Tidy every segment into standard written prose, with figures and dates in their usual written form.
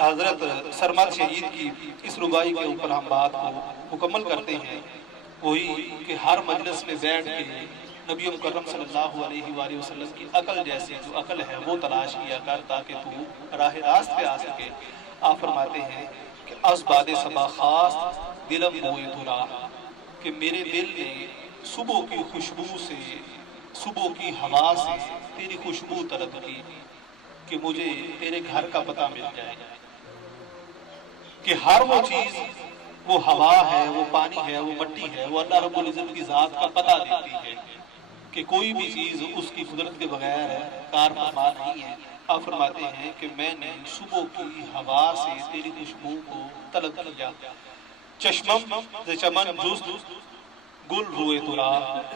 حضرت سرمد شہید کی اس ربائی کے اوپر ہم بات کو مکمل کرتے ہیں، وہی کہ ہر مجلس میں بیٹھ کے نبی مکرم صلی اللہ علیہ وآلہ وسلم کی عقل جیسی جو عقل ہے وہ تلاش کیا کر تاکہ تو راہ راست پہ آ سکے۔ آپ فرماتے ہیں کہ از باد صبا خاص دلم بوئے ترا، کہ میرے دل نے صبح کی خوشبو سے، صبح کی ہوا سے تیری خوشبو طلب کی کہ مجھے تیرے گھر کا پتہ مل جائے، کہ ہر وہ چیز، وہ ہوا ہے، وہ پانی ہے، وہ مٹی ہے، وہ اللہ رب العزت کی ذات کا پتہ دیتی ہے کہ کوئی بھی چیز اس کی قدرت کے بغیر کار فرما نہیں ہے۔ آپ فرماتے ہیں کہ میں نے صبح کی ہوا سے تیری خوشبو کو طلب کیا، چشمم ز چمن جست گل روئے ترا،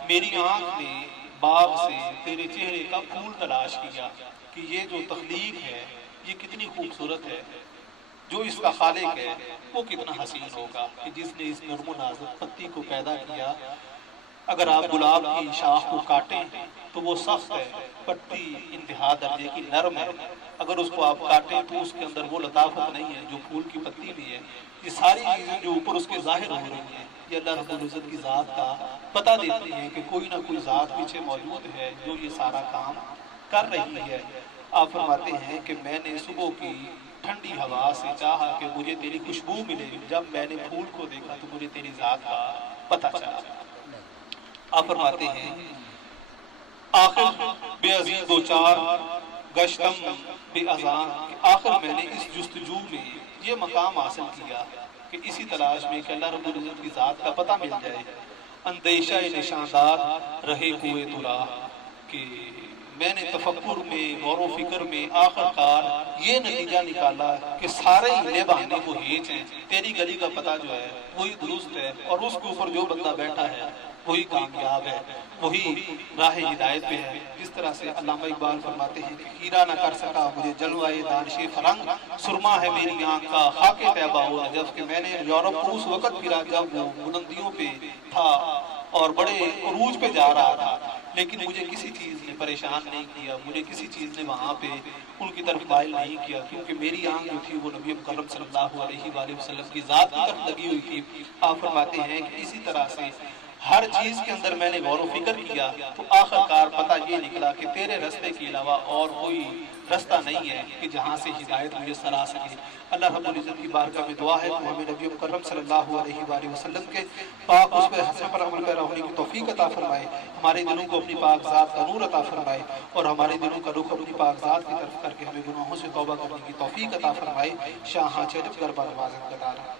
میری آنکھ نے باغ سے تیرے چہرے کا پھول تلاش کیا کہ یہ جو تخلیق ہے یہ کتنی خوبصورت ہے، جو اس کا خالق ہے وہ کتنا حسین ہوگا کہ جس نے اس نرم و نازک پتی کو پیدا کیا۔ اگر آپ گلاب کی شاخ کو کاٹیں تو وہ سخت ہے، پتی انتہا درجے کی نرم ہے، اگر اس کو آپ کاٹیں تو اس کے اندر وہ لطافت نہیں ہے جو پھول کی پتی بھی ہے۔ یہ ساری چیزیں جو اوپر اس کے ظاہر ہو رہی ہیں یہ اللہ رب العزت کی ذات کا پتہ دیتی ہیں کہ کوئی نہ کوئی ذات پیچھے موجود ہے جو یہ سارا کام کر رہی ہے۔ آپ فرماتے ہیں کہ میں نے صبح کی ٹھنڈی ہوا سے چاہا کہ مجھے تیری خوشبو ملے، جب میں نے پھول کو دیکھا تو مجھے تیری ذات کا پتہ چلا۔ آپ فرماتے ہیں آخر بے عزیز دو چار گشتم بے اذان، کہ آخر میں نے اس جستجو میں یہ مقام حاصل کیا کہ اسی تلاش میں کہ اللہ رب العزت کی ذات کا پتہ مل جائے، اندیشہ نشاندار رہے کوئے ترا، کہ میں نے تفکر میں، غور و فکر میں آخر کار یہ نتیجہ نکالا کہ سارے ہیلے بہانے وہ ہیچ ہیں، تیری گلی کا پتہ جو ہے وہی درست ہے، اور اس کے اوپر جو بندہ بیٹھا ہے وہی کامیاب ہے، وہی راہ ہدایت پہ ہے۔ جس طرح سے علامہ اقبال فرماتے ہیں کہ ہیرا نہ کر سکا مجھے جلوائے دانش فرنگ، سرما ہے میری آنکھ کا خاک طیبہ و نجف، کہ میں نے یورپ کو اس وقت پھرا جب وہ بلندیوں پہ تھا اور بڑے عروج پہ جا رہا تھا، لیکن مجھے کسی چیز نے پریشان نہیں کیا، مجھے کسی چیز نے وہاں پہ ان کی طرف مائل نہیں کیا، کیونکہ میری آنکھ جو تھی وہ نبی مکرم صلی اللہ علیہ وآلہ وسلم کی ذات کی طرف لگی ہوئی تھی۔ آپ فرماتے ہیں کہ اسی طرح سے ہر چیز کے اندر میں نے غور و فکر کیا تو آخر کار پتہ یہ نکلا کہ تیرے رستے کے علاوہ اور کوئی رستہ نہیں ہے کہ جہاں سے ہدایت میسر آ سکے۔ اللہ رب العزت کی بارگاہ میں دعا ہے کہ ہمیں نبی مکرم صلی اللہ علیہ وآلہ وسلم کے پاک اس پہ حسن پر عمل پیرا ہونے کی توفیق عطا فرمائے، ہمارے دلوں کو اپنی پاک ذات کا نور عطا فرمائے، اور ہمارے دلوں کا رخ اپنی پاک ذات کی طرف کر کے ہمیں گناہوں سے توبہ کرنے کی توفیق عطا فرمائے۔ شاہاں چجب گربہ نوازن قدارہ۔